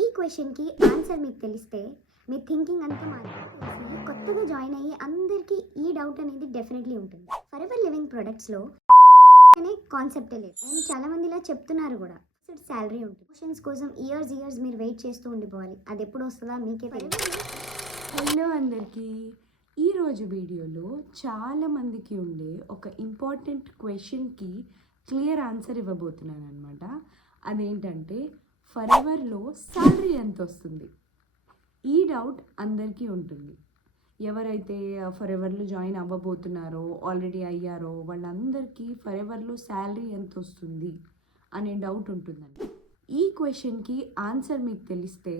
ఈ క్వశ్చన్కి ఆన్సర్ మీకు తెలిస్తే మీ థింకింగ్ అంతా మారిపోతుంది. కొత్తగా జాయిన్ అయ్యి అందరికీ ఈ డౌట్ అనేది డెఫినెట్లీ ఉంటుంది. ఫర్ ఎవర్ లివింగ్ ప్రొడక్ట్స్లో అనే కాన్సెప్టే లేదు. అండ్ చాలామంది ఇలా చెప్తున్నారు కూడా. ఫిక్స్డ్ శాలరీ ఉంటుంది. క్వశ్చన్స్ కోసం ఇయర్స్ మీరు వెయిట్ చేస్తూ ఉండిపోవాలి. అది ఎప్పుడు వస్తుందా మీకే తెలియదు. హలో అందరికీ, ఈరోజు వీడియోలో చాలామందికి ఉండే ఒక ఇంపార్టెంట్ క్వశ్చన్కి క్లియర్ ఆన్సర్ ఇవ్వబోతున్నాను అనమాట. అదేంటంటే ఫర్ ఎవర్లో శాలరీ ఎంత వస్తుంది? ఈ డౌట్ అందరికీ ఉంటుంది. ఎవరైతే ఫర్ ఎవర్లో జాయిన్ అవ్వబోతున్నారో, ఆల్రెడీ అయ్యారో వాళ్ళందరికీ ఫర్ ఎవర్లో శాలరీ ఎంత వస్తుంది అనే డౌట్ ఉంటుందండి. ఈ క్వశ్చన్కి ఆన్సర్ మీకు తెలిస్తే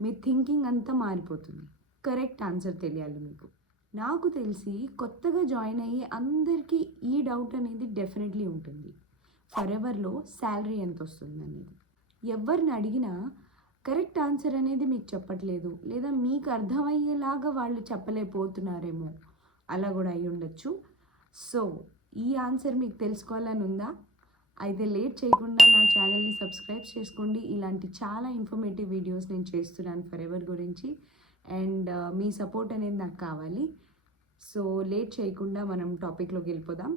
మీ థింకింగ్ అంతా మారిపోతుంది. కరెక్ట్ ఆన్సర్ తెలియాలి మీకు. నాకు తెలిసి కొత్తగా జాయిన్ అయ్యి అందరికీ ఈ డౌట్ అనేది డెఫినెట్లీ ఉంటుంది. ఫర్ ఎవర్లో శాలరీ ఎంత వస్తుంది అనేది ఎవరిని అడిగినా కరెక్ట్ ఆన్సర్ అనేది మీకు చెప్పట్లేదు, లేదా మీకు అర్థమయ్యేలాగా వాళ్ళు చెప్పలేకపోతున్నారేమో, అలా కూడా అయి ఉండొచ్చు. సో ఈ ఆన్సర్ మీకు తెలుసుకోవాలని ఉందా? అయితే లేట్ చేయకుండా నా ఛానల్ని సబ్స్క్రైబ్ చేసుకోండి. ఇలాంటి చాలా ఇన్ఫర్మేటివ్ వీడియోస్ నేను చేస్తున్నాను ఫర్ ఎవర్ గురించి. అండ్ మీ సపోర్ట్ అనేది నాకు కావాలి. సో లేట్ చేయకుండా మనం టాపిక్లోకి వెళ్ళిపోదాం.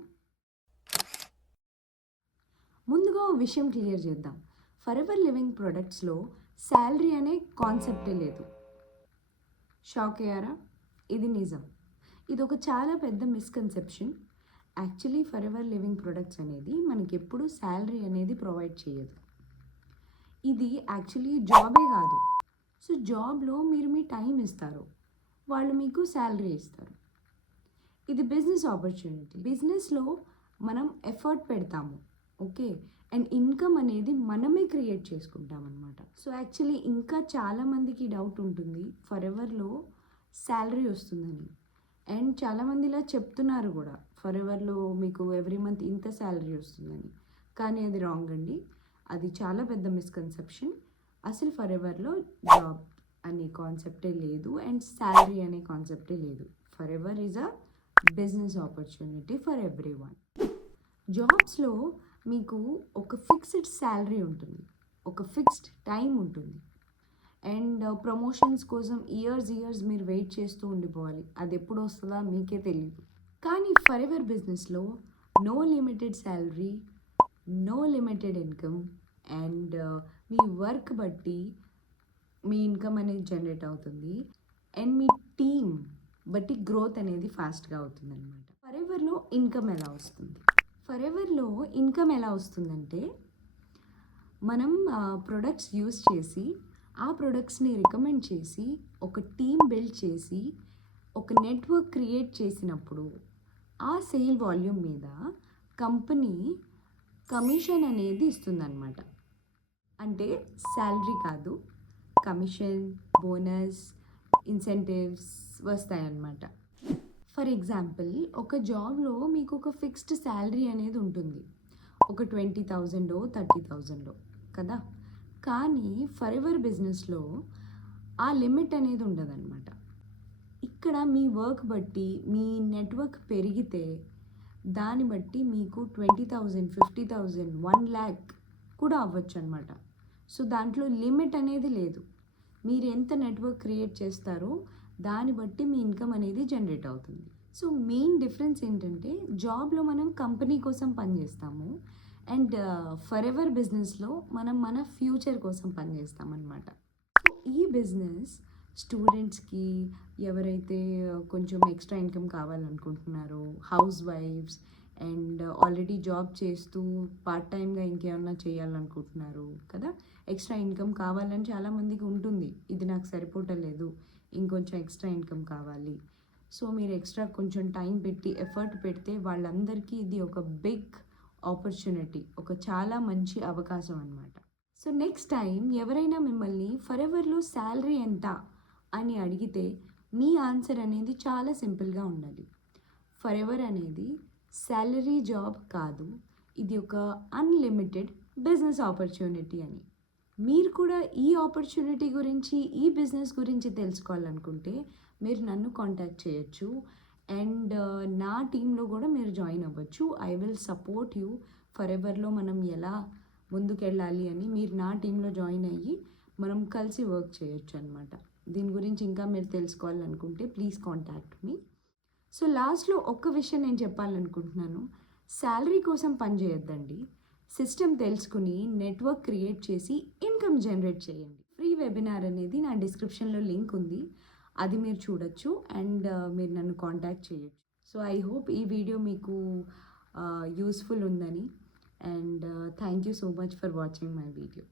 ముందుగా విషయం క్లియర్ చేద్దాం. ఫర్ ఎవర్ లివింగ్ ప్రొడక్ట్స్లో శాలరీ అనే కాన్సెప్టే లేదు. షాక్ అయ్యారా? ఇది నిజం. ఇది ఒక చాలా పెద్ద misconception. Actually for ever living products అనేది మనకి ఎప్పుడు శాలరీ అనేది ప్రొవైడ్ చేయదు. ఇది యాక్చువల్లీ జాబే కాదు. సో జాబ్లో మీరు మీ టైం ఇస్తారు, వాళ్ళు మీకు శాలరీ ఇస్తారు. ఇది బిజినెస్ ఆపర్చునిటీ. బిజినెస్లో మనం ఎఫర్ట్ పెడతాము, ఓకే, అండ్ ఇన్కమ్ అనేది మనమే క్రియేట్ చేసుకుంటాం అనమాట. సో యాక్చువల్లీ ఇంకా చాలామందికి డౌట్ ఉంటుంది ఫర్ ఎవర్లో శాలరీ వస్తుందని. అండ్ చాలామంది ఇలా చెప్తున్నారు కూడా, ఫర్ ఎవర్లో మీకు ఎవ్రీ మంత్ ఇంత శాలరీ వస్తుందని. కానీ అది రాంగ్ అండి. అది చాలా పెద్ద మిస్కన్సెప్షన్. అసలు ఫర్ ఎవర్లో జాబ్ అనే కాన్సెప్టే లేదు, అండ్ శాలరీ అనే కాన్సెప్టే లేదు. Forever is a business opportunity for everyone. జాబ్స్లో మీకు ఒక ఫిక్స్డ్ శాలరీ ఉంటుంది, ఒక ఫిక్స్డ్ టైం ఉంటుంది, అండ్ ప్రమోషన్స్ కోసం ఇయర్స్ మీరు వెయిట్ చేస్తూ ఉండిపోవాలి. అది ఎప్పుడు వస్తుందా మీకే తెలియదు. కానీ ఫర్ ఎవర్ బిజినెస్లో no limited salary, no limited income, and మీ వర్క్ బట్టి మీ ఇన్కమ్ అనేది జనరేట్ అవుతుంది, అండ్ మీ టీమ్ బట్టి గ్రోత్ అనేది ఫాస్ట్గా అవుతుంది అనమాట. ఫర్ ఎవర్లో ఇన్కమ్ ఎలా వస్తుంది? ఫర్ ఎవర్లో ఇన్కమ్ ఎలా వస్తుందంటే, మనం ప్రొడక్ట్స్ యూస్ చేసి, ఆ ప్రొడక్ట్స్ని రికమెండ్ చేసి, ఒక టీమ్ బిల్డ్ చేసి, ఒక నెట్వర్క్ క్రియేట్ చేసినప్పుడు ఆ సేల్ వాల్యూమ్ మీద కంపెనీ కమిషన్ అనేది ఇస్తుందన్నమాట. అంటే శాలరీ కాదు, కమిషన్, బోనస్, ఇన్సెంటివ్స్ వస్తాయన్నమాట. ఫర్ ఎగ్జాంపుల్, ఒక జాబ్లో మీకు ఒక ఫిక్స్డ్ శాలరీ అనేది ఉంటుంది, ఒక 20,000 30,000 కదా. కానీ ఫర్ ఎవర్ బిజినెస్లో ఆ లిమిట్ అనేది ఉండదన్నమాట. ఇక్కడ మీ వర్క్ బట్టి మీ నెట్వర్క్ పెరిగితే దాన్ని బట్టి మీకు 20,000, 50,000, 1 lakh కూడా అవ్వచ్చు అనమాట. సో దాంట్లో లిమిట్ అనేది లేదు. మీరు ఎంత నెట్వర్క్ క్రియేట్ చేస్తారో దాన్ని బట్టి మీ ఇన్కమ్ అనేది జనరేట్ అవుతుంది. సో మెయిన్ డిఫరెన్స్ ఏంటంటే, జాబ్లో మనం కంపెనీ కోసం పనిచేస్తాము, అండ్ ఫర్ ఎవర్ బిజినెస్లో మనం మన ఫ్యూచర్ కోసం పనిచేస్తామన్నమాట. సో ఈ బిజినెస్ స్టూడెంట్స్కి, ఎవరైతే కొంచెం ఎక్స్ట్రా ఇన్కమ్ కావాలనుకుంటున్నారో, హౌస్ వైఫ్స్, అండ్ ఆల్రెడీ జాబ్ చేస్తూ పార్ట్ టైమ్గా ఇంకేమన్నా చేయాలనుకుంటున్నారు కదా, ఎక్స్ట్రా ఇన్కమ్ కావాలని చాలామందికి ఉంటుంది. ఇది నాకు సరిపోవట్లేదు, ఇంకొంచెం ఎక్స్ట్రా ఇన్కమ్ కావాలి. సో మీరు ఎక్స్ట్రా కొంచెం టైం పెట్టి ఎఫర్ట్ పెడితే వాళ్ళందరికీ ఇది ఒక బిగ్ ఆపర్చునిటీ, ఒక చాలా మంచి అవకాశం అనమాట. సో నెక్స్ట్ టైం ఎవరైనా మిమ్మల్ని ఫర్ ఎవర్లో శాలరీ ఎంత అని అడిగితే మీ ఆన్సర్ అనేది చాలా సింపుల్గా ఉండాలి. ఫర్ ఎవర్ అనేది శాలరీ జాబ్ కాదు, ఇది ఒక అన్లిమిటెడ్ బిజినెస్ ఆపర్చునిటీ అని. మీరు కూడా ఈ ఆపర్చునిటీ గురించి, ఈ బిజినెస్ గురించి తెలుసుకోవాలనుకుంటే మీరు నన్ను కాంటాక్ట్ చేయొచ్చు, అండ్ నా టీంలో కూడా మీరు జాయిన్ అవ్వచ్చు. I will support you. ఫర్ ఎవర్లో మనం ఎలా ముందుకెళ్ళాలి అని మీరు నా టీంలో జాయిన్ అయ్యి మనం కలిసి వర్క్ చేయొచ్చు అనమాట. దీని గురించి ఇంకా మీరు తెలుసుకోవాలనుకుంటే ప్లీజ్ కాంటాక్ట్ మీ. సో లాస్ట్లో ఒక్క విషయం నేను చెప్పాలనుకుంటున్నాను. శాలరీ కోసం పని చేయొద్దండి. సిస్టమ్ తెలుసుకుని నెట్వర్క్ క్రియేట్ చేసి ఇన్కమ్ జనరేట్ చేయండి. ఫ్రీ వెబినార్ అనేది నా డిస్క్రిప్షన్లో లింక్ ఉంది, అది మీరు చూడొచ్చు అండ్ మీరు నన్ను కాంటాక్ట్ చేయొచ్చు. సో ఐ హోప్ ఈ వీడియో మీకు యూస్ఫుల్ ఉందని, and thank you so much for watching my video.